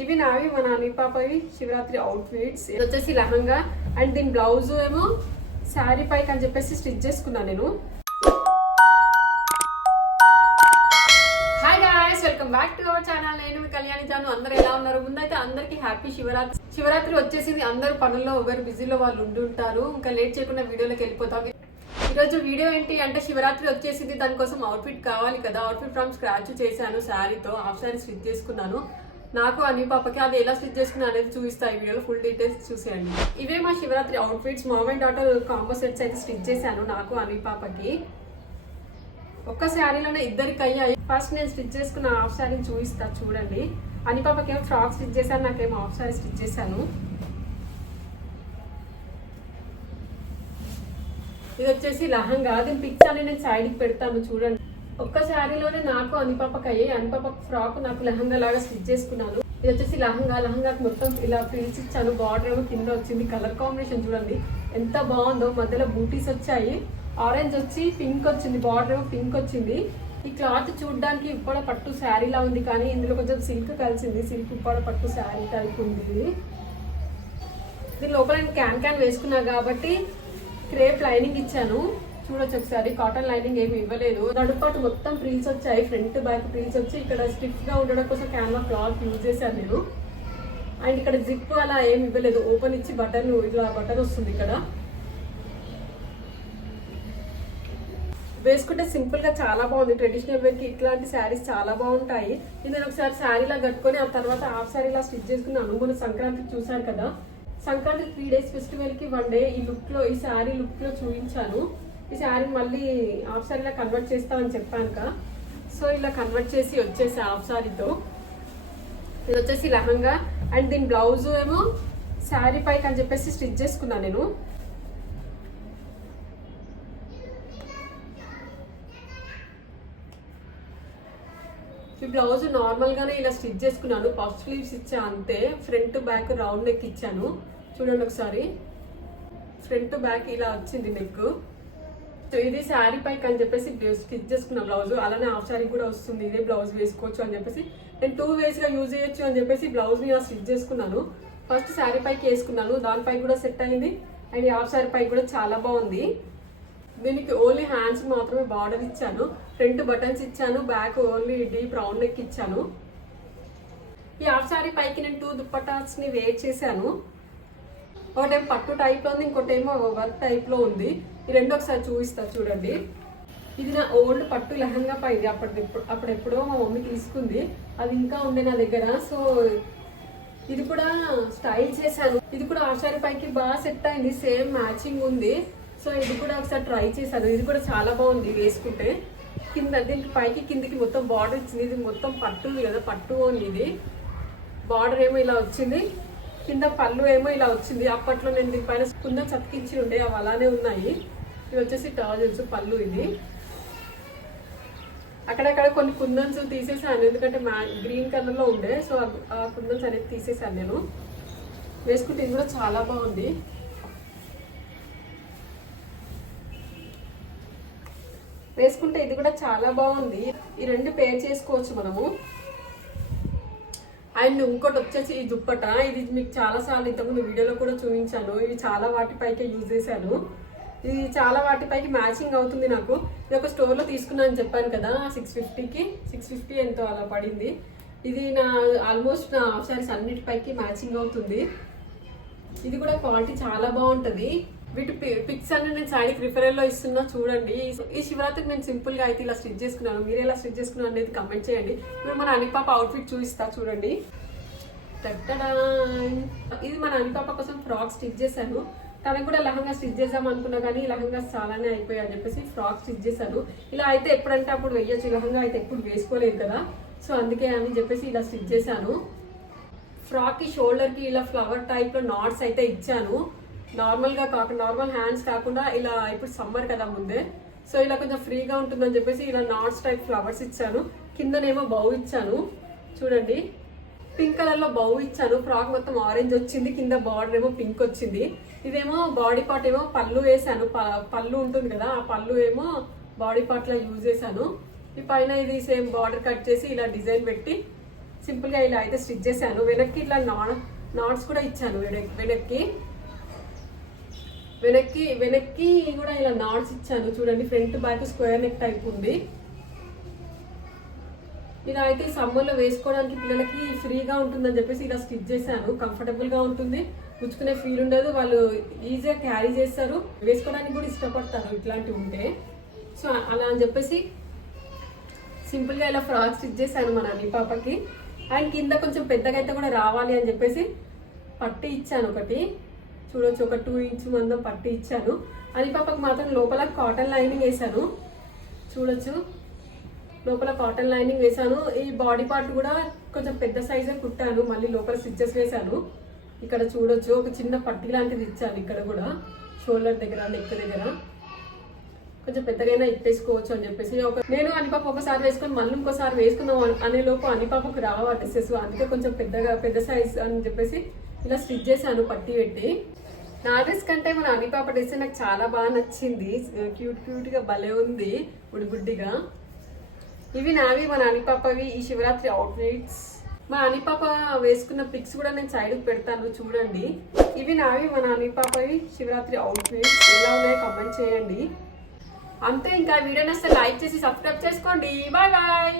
ఇవి నావి మా నాని పాపవి శివరాత్రి అవుట్ఫిట్స్. ఇది వచ్చేసి లెహంగా అండ్ దీని బ్లౌజ్ ఏమో శారీ పైకి అని చెప్పేసి స్టిచ్ చేసుకున్నాను నేను. Hi guys, welcome back to our channel. నేను మీ కళ్యాణి జాను. అందరూ ఎలా ఉన్నారు? ముందైతే అందరికి హ్యాపీ శివరాత్రి. శివరాత్రి వచ్చేసింది. అందరూ పనుల్లో ఎవరు బిజీలో వాళ్ళు ఉండి ఉంటారు. ఇంకా లేట్ చేయకుండా వీడియోలోకి వెళ్ళిపోతాం. ఈరోజు వీడియో ఏంటి అంటే శివరాత్రి వచ్చేసింది, దానికోసం అవుట్ఫిట్ కావాలి కదా. అవుట్ఫిట్ ఫ్రమ్ స్క్రాచ్ చేశాను. శారీతో హాఫ్ శారీ స్టిచ్ చేసుకున్నాను. నాకు అని పాపకి అది ఎలా స్టిచ్ చేసుకున్నా అనేది చూపిస్తా ఈ వీడియోలో. ఫుల్ డీటెయిల్స్ చూసేయండి. ఇవే మా Shivaratri outfits. Mom and daughter combo sets అయితే స్టిచ్ చేశాను నాకు అని పాపకి. ఒక్క శారీలోనే ఇద్దరికి అయ్యాయి. ఫస్ట్ నేను స్టిచ్ చేసుకున్న హాఫ్ శారీని చూపిస్తా చూడండి. అని పాపకి ఏమో ఫ్రాక్ స్టిచ్ చేశాను, నాకేమో హాఫ్ శారీ స్టిచ్ చేశాను. ఇది వచ్చేసి లహంగా. దీని పిక్స్ అని నేను సైడ్కి పెడతాను చూడండి. ఒక్క శారీలోనే నాకు అనిపాపకి అయ్యాయి. అనిపాపకు ఫ్రాక్ నాకు లెహంగా లాగా స్టిచ్ చేసుకున్నాను. ఇది వచ్చేసి లహంగాకి మొత్తం ఇలా ఫ్రిల్స్ ఇచ్చాను. బార్డర్ ఏమో కింద వచ్చింది. కలర్ కాంబినేషన్ చూడండి ఎంత బాగుందో. మధ్యలో బూటీస్ వచ్చాయి. ఆరెంజ్ వచ్చి పింక్ వచ్చింది. బార్డర్ ఏమో పింక్ వచ్చింది. ఈ క్లాత్ చూడడానికి ఉప్పాడ పట్టు శారీలా ఉంది, కానీ ఇందులో కొంచెం సిల్క్ కలిసింది. సిల్క్ ఉప్పాడ పట్టు శారీ టైప్ ఉంది. దీని లోపల నేను క్యాన్ వేసుకున్నా కాబట్టి క్రేప్ లైనింగ్ ఇచ్చాను. చూడొచ్చు ఒకసారి. కాటన్ లైనింగ్ ఏమి ఇవ్వలేదు. నడుపాటు మొత్తం ఫ్రిల్స్ వచ్చాయి. ఫ్రంట్ బ్యాక్ ఫ్రిల్స్ వచ్చి ఇక్కడ స్టిఫ్ గా ఉండడం కోసం క్యాన్వా క్లాత్ యూజ్ చేశాను నేను. అండ్ ఇక్కడ జిప్ అలా ఏమి ఇవ్వలేదు. ఓపెన్ ఇచ్చి బటన్ ఇలా బటన్ వస్తుంది. ఇక్కడ వేసుకుంటే సింపుల్ గా చాలా బాగుంది. ట్రెడిషనల్ వేర్ కి ఇట్లాంటి శారీస్ చాలా బాగుంటాయి. ఇది నేను ఒకసారి శారీలా కట్టుకొని ఆ తర్వాత హాఫ్ శారీలా స్టిచ్ చేసుకున్నాను. మొన్న సంక్రాంతికి చూసాను కదా. సంక్రాంతి 3 days ఫెస్టివల్ కి 1 day ఈ లుక్ లో, ఈ శారీ లుక్ లో చూపించాను. ఈ శారీని మళ్ళీ హాఫ్ శారీలా కన్వర్ట్ చేస్తామని చెప్పాను కదా. సో ఇలా కన్వర్ట్ చేసి వచ్చేసి హాఫ్ శారీతో. ఇది వచ్చేసి లెహంగా అండ్ దీని బ్లౌజ్ ఏమో శారీ పైకి అని చెప్పేసి స్టిచ్ చేసుకున్నాను నేను. ఈ బ్లౌజ్ నార్మల్ గానే ఇలా స్టిచ్ చేసుకున్నాను. పఫ్ స్లీవ్స్ ఇచ్చా అంతే. ఫ్రంట్ బ్యాక్ రౌండ్ నెక్ ఇచ్చాను. చూడండి ఒకసారి. ఫ్రంట్ బ్యాక్ ఇలా వచ్చింది నెక్. సో ఇది శారీ పైకి అని చెప్పేసి స్టిచ్ చేసుకున్న బ్లౌజ్. అలానే హాఫ్ శారీ కూడా వస్తుంది. ఇదే బ్లౌజ్ వేసుకోవచ్చు అని చెప్పేసి నేను 2 ways గా యూజ్ చేయొచ్చు అని చెప్పేసి బ్లౌజ్ ని స్టిచ్ చేసుకున్నాను. ఫస్ట్ శారీ పైకి వేసుకున్నాను. దానిపై కూడా సెట్ అయింది. అండ్ హాఫ్ శారీ పైకి కూడా చాలా బాగుంది. దీనికి ఓన్లీ హ్యాండ్స్ మాత్రమే బార్డర్ ఇచ్చాను. ఫ్రంట్ బటన్స్ ఇచ్చాను. Back only deep round neck ఇచ్చాను. ఈ హాఫ్ శారీ పైకి నేను 2 దుప్పటాస్ ని వేర్ చేశాను. ఒకటేమో పట్టు టైప్ లో ఉంది, ఇంకోటేమో వర్క్ టైప్ లో ఉంది. ఈ రెండు ఒకసారి చూపిస్తా చూడండి. ఇది నా ఓల్డ్ పట్టు లెహంగా పైది. అప్పుడెప్పుడో మా మమ్మీ తీసుకుంది. అది ఇంకా ఉంది నా దగ్గర. సో ఇది కూడా స్టైల్ చేశాను. ఇది కూడా హాఫ్ శారీ పైకి బాగా సెట్ అయింది. సేమ్ మ్యాచింగ్ ఉంది. సో ఇది కూడా ఒకసారి ట్రై చేశాను. ఇది కూడా చాలా బాగుంది వేసుకుంటే. కింద దీనికి పైకి కిందికి మొత్తం బార్డర్ ఇచ్చింది. ఇది మొత్తం పట్టు ఉంది కదా, పట్టు ఓన్లీ. ఇది బార్డర్ ఏమో ఇలా వచ్చింది. కింద పళ్ళు ఏమో ఇలా వచ్చింది. అప్పట్లో నేను దీనిపైన కుందన్స్ అతికించి ఉండే, అవి అలానే ఉన్నాయి. ఇవి వచ్చేసి టాజల్స్ పళ్ళు. ఇది అక్కడక్కడ కొన్ని కుందన్స్ తీసేసాను, ఎందుకంటే గ్రీన్ కలర్ లో ఉండే. సో ఆ కుందన్స్ అనేది తీసేసాను నేను. వేసుకుంటే ఇది కూడా చాలా బాగుంది. వేసుకుంటే ఇది కూడా చాలా బాగుంది. ఈ రెండు పేర్ చేసుకోవచ్చు మనము. అండ్ ఇంకోటి వచ్చేసి ఈ దుప్పట. ఇది మీకు చాలా సార్లు ఇంతకుముందు వీడియోలో కూడా చూపించాను. ఇవి చాలా వాటిపైకే యూజ్ చేశాను. ఇది చాలా వాటిపైకి మ్యాచింగ్ అవుతుంది నాకు. ఇది ఒక స్టోర్లో తీసుకున్నాను చెప్పాను కదా. 650 ఎంతో అలా పడింది. ఇది నా ఆల్మోస్ట్ నా హాఫ్ శారీస్ అన్నిటిపైకి మ్యాచింగ్ అవుతుంది. ఇది కూడా క్వాలిటీ చాలా బాగుంటుంది. వీటి పిక్స్ అన్ని నేను సైడ్కి రిఫరెల్లో ఇస్తున్నా చూడండి. ఈ శివరాత్రికి నేను సింపుల్ గా అయితే ఇలా స్టిచ్ చేసుకున్నాను. మీరు ఎలా స్టిచ్ చేసుకున్నాను అనేది కమెంట్ చేయండి. ఇప్పుడు మన అనిపాప అవుట్ఫిట్ చూపిస్తా చూడండి. ఇది మన అనిపాప కోసం ఫ్రాక్ స్టిచ్ చేశాను. తనకు కూడా లెహంగా స్టిచ్ చేద్దాం అనుకున్నా కానీ లెహంగా చాలానే అయిపోయాయి అని చెప్పేసి ఫ్రాక్ స్టిచ్ చేశాను. ఇలా అయితే ఎప్పుడంటే అప్పుడు వేయచ్చు. లెహంగా అయితే ఎప్పుడు వేసుకోలేదు కదా. సో అందుకే అని చెప్పేసి ఇలా స్టిచ్ చేశాను. ఫ్రాక్ కి షోల్డర్ కి ఇలా ఫ్లవర్ టైప్ లో నాట్స్ అయితే ఇచ్చాను. నార్మల్ గా కాకుండా, నార్మల్ హ్యాండ్స్ కాకుండా ఇలా, ఇప్పుడు సమ్మర్ కదా ముందే, సో ఇలా కొంచెం ఫ్రీగా ఉంటుందని చెప్పేసి ఇలా నాట్స్ టైప్ ఫ్లవర్స్ ఇచ్చాను. కిందనేమో బౌ ఇచ్చాను చూడండి. పింక్ కలర్ లో బౌ ఇచ్చాను. ఫ్రాక్ మొత్తం ఆరెంజ్ వచ్చింది. కింద బార్డర్ ఏమో పింక్ వచ్చింది. ఇదేమో బాడీ పార్ట్ ఏమో పళ్ళు వేసాను. పళ్ళు ఉంటుంది కదా, ఆ పళ్ళు ఏమో బాడీ పార్ట్ లో యూజ్ చేశాను. ఈ పైన ఇది సేమ్ బార్డర్ కట్ చేసి ఇలా డిజైన్ పెట్టి సింపుల్ గా ఇలా అయితే స్టిచ్ చేశాను. వెనక్కి ఇట్లా నాట్స్ కూడా ఇచ్చాను. వెనక్కి కూడా ఇలా నాట్స్ ఇచ్చాను. చూడండి, front back square neck type ఉంది. ఇలా అయితే సమ్మర్లో వేసుకోవడానికి పిల్లలకి ఫ్రీగా ఉంటుందని చెప్పేసి ఇలా స్టిచ్ చేశాను. కంఫర్టబుల్ గా ఉంటుంది, గుచ్చుకునే ఫీల్ ఉండదు, వాళ్ళు ఈజీగా క్యారీ చేస్తారు, వేసుకోవడానికి కూడా ఇష్టపడతారు ఇట్లాంటివి ఉంటే. సో అలా అని చెప్పేసి సింపుల్ గా ఇలా ఫ్రాక్ స్టిచ్ చేశాను మా నాని పాపకి. అండ్ కింద కొంచెం పెద్దగా అయితే కూడా రావాలి అని చెప్పేసి పట్టి ఇచ్చాను ఒకటి. చూడొచ్చు, ఒక 2 ఇంచ్ మందం పట్టి ఇచ్చాను. అని పాపకి మాత్రం లోపల కాటన్ లైనింగ్ వేసాను. చూడొచ్చు, లోపల కాటన్ లైనింగ్ వేసాను. ఈ బాడీ పార్ట్ కూడా కొంచెం పెద్ద సైజే కుట్టాను. మళ్ళీ లోపల స్టిచ్చెస్ వేసాను. ఇక్కడ చూడొచ్చు, ఒక చిన్న పట్టి లాంటిది ఇచ్చాను. ఇక్కడ కూడా షోల్డర్ దగ్గర, నెక్ దగ్గర కొంచెం పెద్దగా ఇప్పేసుకోవచ్చు అని చెప్పేసి నేను అనిపాప ఒకసారి వేసుకొని మళ్ళీ ఇంకోసారి వేసుకుందాం అనే లోపు అనిపాపకు రావు డ్రెస్సెస్. అందుకే కొంచెం పెద్ద సైజ్ అని చెప్పేసి ఇలా స్టిచ్ చేశాను పట్టి పెట్టి. నా డ్రెస్ కంటే మన అనిపాప డ్రెస్ నాకు చాలా బాగా నచ్చింది. క్యూట్ గా భలే ఉంది, బుడ్డిగా. ఇవి నావి మన అనిపాపవి ఈ శివరాత్రి అవుట్ఫిట్స్. మా అనిపాప వేసుకున్న పిక్స్ కూడా నేను సైడ్కి పెడతాను, చూడండి. ఇవి నావి మన అనిపాపవి శివరాత్రి అవుట్ఫిట్స్. ఎలా ఉన్నాయో కామెంట్ చేయండి. అంతే, ఇంకా వీడియో నచ్చితే లైక్ చేసి సబ్స్క్రైబ్ చేసుకోండి. Bye bye.